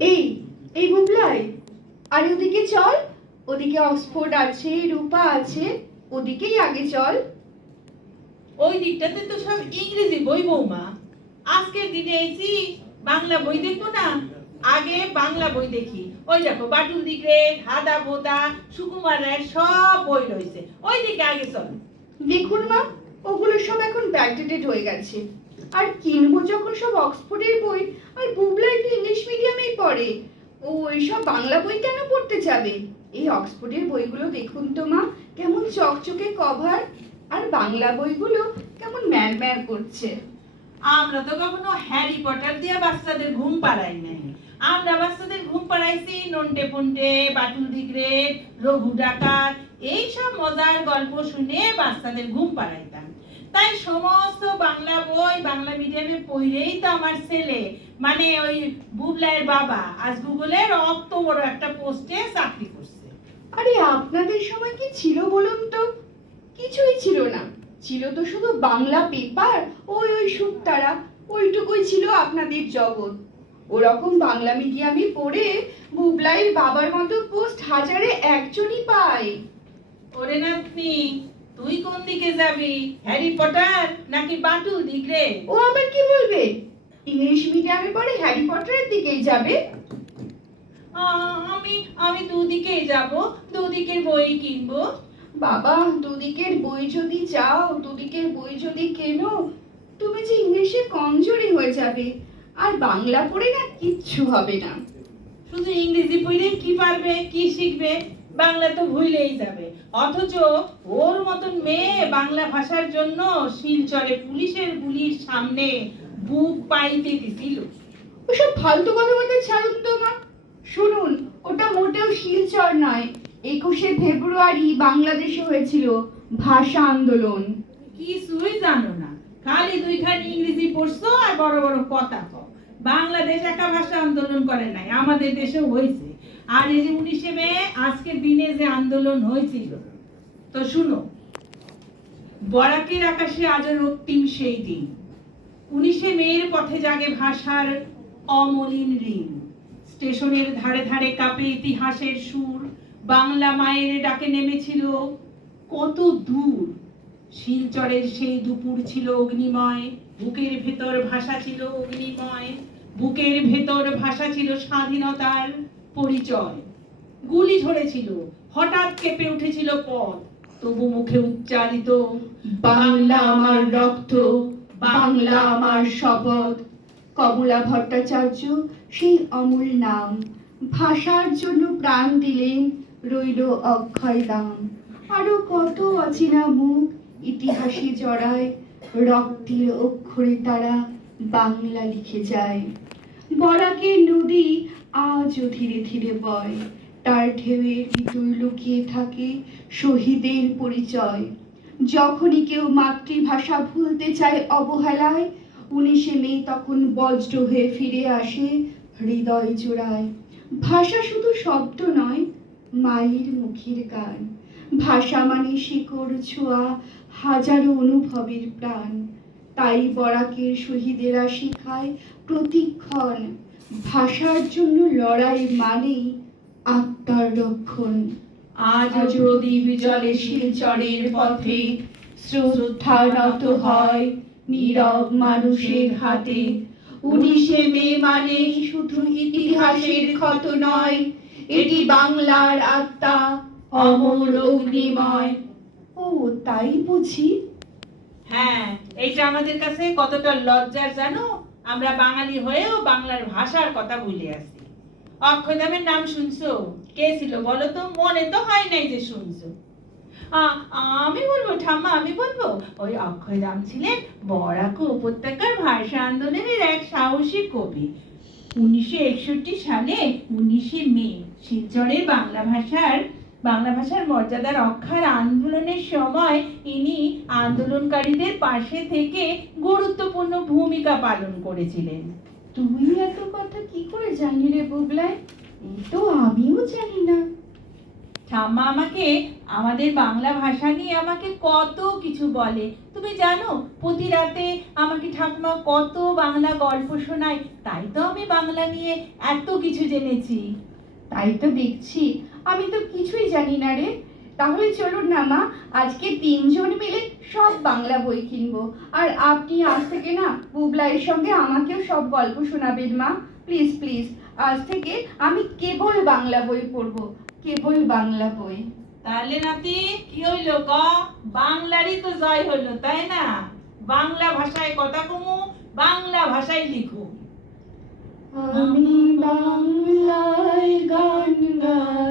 এই এই বুবলাই, আরে ওদিকে চল। ওদিকে অক্সফোর্ড আছে, রূপা আছে, ওদিকেই আগে চল। ওই দিকটাতে তো সব ইংরেজি বই বৌমা। আজকের দিনে এসি বাংলা বই দেখবো না? আগে বাংলা বই দেখি। ওই দেখো বাটুল দিকে হাদা ভোদা সুকুমার রায়ের সব বই রয়েছে, ওই দিকে আগে চল। দেখুন মা, ওগুলো সব এখন ব্যাকডেটেড হয়ে গেছে। আর কিনবো যখন সব অক্সফোর্ডের বই, আর বুবলাই তো ইংলিশ মিডিয়ামেই পড়ে, ও এইসব বাংলা বই কেন পড়তে যাবে? এই অক্সফোর্ডের বইগুলো দেখুন তো মা, কেমন চকচকে কভার, আর বাংলা বইগুলো কেমন ম্যার করছে। আমরা তো কখনো হ্যারি পটার দিয়ে বাচ্চাদের ঘুম পাড়াই নাই। আমরা বাচ্চাদের ঘুম পাড়াইছি নন্টে ফন্টে, বাটুল দি গ্রেট, রঘু ডাকাত, এইসব মজার গল্প শুনে বাচ্চাদের ঘুম পাড়াইতাম। তাই সমস্ত বাংলা বই বাংলা মিডিয়ামে পড়েই তো আমার ছেলে, মানে ওই বুবলাইয়ের বাবা, আজ গুগলের অত বড় একটা পোস্টে চাকরি করছে। আরে আপনাদের সময় কি ছিল বলুন তো? কিছুই ছিল না। ছিল তো শুধু বাংলা পেপার, ওই ওই শুকতারা, ওইটুকুই ছিল আপনাদের জগৎ। ওরকম বাংলা মিডিয়ামে পড়ে বুবলাইয়ের বাবার মতো পোস্ট হাজারে একজনই পায়। ওরে নাতনি, তুই কোন দিকে যাবি, হ্যারি পটার নাকি বাটুল দি গ্রেট? ও আবার কি বলবে? ইংলিশ মিডিয়ামে পড়ে হ্যারি পটারের দিকেই যাবে। আমি আমি দুদিকেই যাব, দুদিকের বই কিনবো। বাবা, দুদিকের বই যদি চাও, দুদিকের বই যদি কেনো, তুমি যে ইংলিশে কমজোরি হয়ে যাবে, আর বাংলা পড়ে না কিচ্ছু হবে না। শুধু ইংরেজি পড়লে কি পারবে, কি শিখবে? বাংলা তো ভুলেই যাবে। অথচ ওর মতন মেয়ে বাংলা ভাষার জন্য শিলচরে পুলিশের গুলির সামনে বুক পাইতে দিছিল। ওসব ফালতু কথা ছাড়ুন তো মা। শুনুন, ওটা মোটেও শিলচর নয়, 21শে ফেব্রুয়ারি বাংলাদেশে হয়েছিল ভাষা আন্দোলন। কিছুই জানো না, খালি দুইখানি ইংরেজি পড়ছো আর বড় বড় কথা কও। বাংলাদেশ একা ভাষা আন্দোলন করে নাই, আমাদের দেশেও হয়েছে। আর এই যে 19শে মে আজকের দিনে যে আন্দোলন হয়েছিল, তো শুনো, বরাকের আকাশে আজও রক্তিম সেই দিন। 19শে মের পথে জাগে ভাষার অমলিন ঋণ। স্টেশনের ধারে ধারে কাঁপে ইতিহাসের সুর। বাংলা মায়ের ডাকে নেমেছিল কত দূর। শিলচরের সেই দুপুর ছিল অগ্নিময়, বুকের ভেতর ভাষা ছিল অগ্নিময়, বুকের ভেতর ভাষা ছিল স্বাধীনতার পরিচয়। গুলি ধরেছিল, হঠাৎ কেঁপে উঠেছিল পথ, তবু মুখে উচ্চারিত বাংলা আমার রক্ত, বাংলা আমার শপথ। কমলা ভট্টাচার্য সেই অমূল নাম, ভাষার জন্য প্রাণ দিলেন, রইল অক্ষয় দাম। আরো কত অচেনা মুখ ইতিহাসে জড়ায়, রক্তের অক্ষরে তারা বাংলা লিখে যায়। বরাকের নদী আজও ধীরে ধীরে বয়, তার ঢেউয়ের ভিতর লুকিয়ে থাকে শহীদের পরিচয়। যখনই কেউ মাতৃভাষা ভুলতে চায় অবহেলায়, 19শে মে তখন বজ্র হয়ে ফিরে আসে হৃদয় জোড়ায়। ভাষা শুধু শব্দ নয়, মায়ের মুখের গান। ভাষা মানে শিকড় ছোঁয়া, হাজারো অনুভবের প্রাণ। তাই বরাকের শহীদেরা শিখায় প্রতিক্ষণ, ভাষার জন্য লড়াই মানেই আত্মার রক্ষণ। আজ প্রদীপ জলে শিলচরের পথে, শ্রদ্ধা নত হয় নীরব মানুষের হাতে। 19শে মে মানে শুধু ইতিহাসের ক্ষত নয়, এটি বাংলার আত্মা, অমর অগ্নিময়। ও তাই বুঝি? হ্যাঁ, এইটা আমাদের কাছে কতটা লজ্জার জানো? আমরা বাঙালি হয়েও বাংলার ভাষার কথা ভুলে আছি। অক্ষয়দামের নাম শুনছো? কে ছিল বলো তো? মনে তো হয় নাই যে শুনছো। আমি বলবো ঠাম্মা, আমি বলবো, ওই অক্ষয়দাম ছিলেন বরাক উপত্যকার ভাষা আন্দোলনের এক সাহসী কবি। 1961 সালে 19শে মে শিলচরের বাংলা ভাষার মর্যাদা রক্ষার আন্দোলনের সময় ইনি আন্দোলনকারীদের পাশে থেকে গুরুত্বপূর্ণ ভূমিকা পালন করেছিলেন। তুই এত কথা কি করে জানি রে বুবলাই? এই তো আমিও জানি না। ঠাম্মা আমাকে আমাদের বাংলা ভাষা নিয়ে আমাকে কত কিছু বলে। তুমি জানো, প্রতি রাতে আমাকে ঠাকুমা কত বাংলা গল্প শোনায়, তাই তো আমি বাংলা নিয়ে এত কিছু জেনেছি। তাই তো দেখছি, আমি তো কিছুই জানি না রে। তাহলে চলুন না মা, আজকে 3জন মিলে সব বাংলা বই কিনবো। আর আপনি আজ থেকে না বুবলাইয়ের সঙ্গে আমাকেও সব গল্প শোনাবেন মা। প্লিজ প্লিজ, আজ থেকে আমি কেবল বাংলা বই পড়বো, কেবল বাংলা বই। তাহলে নাতি কি হইল ক? বাংলারই তো জয় হলো, তাই না? বাংলা ভাষায় কথা কমু, বাংলা ভাষায় লিখু। আমি বাংলায় গান গাই।